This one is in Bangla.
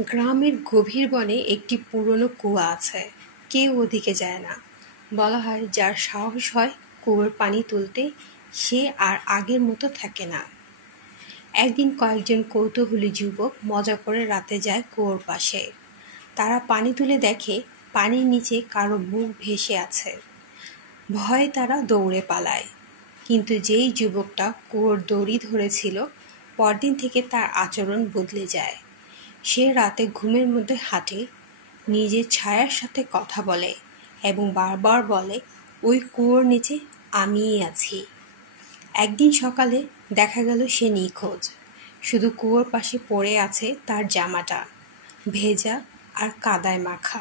গ্রামের গভীর বনে একটি পুরনো কুয়া আছে। কেউ ওদিকে যায় না। বলা হয় যার সাহস হয় কুয়োর পানি তুলতে, সে আর আগের মতো থাকে না। একদিন কয়েকজন কৌতূহলী যুবক মজা করে রাতে যায় কুয়োর পাশে। তারা পানি তুলে দেখে পানির নিচে কারো মুখ ভেসে আছে। ভয়ে তারা দৌড়ে পালায়। কিন্তু যেই যুবকটা কুয়োর দড়ি ধরেছিল, পরদিন থেকে তার আচরণ বদলে যায়। সে রাতে ঘুমের মধ্যে হাঁটে, নিজের ছায়ার সাথে কথা বলে এবং বারবার বলে, ওই কুয়োর নিচে আমিই আছি। একদিন সকালে দেখা গেল সে নিখোঁজ। শুধু কুয়োর পাশে পড়ে আছে তার জামাটা, ভেজা আর কাদায় মাখা।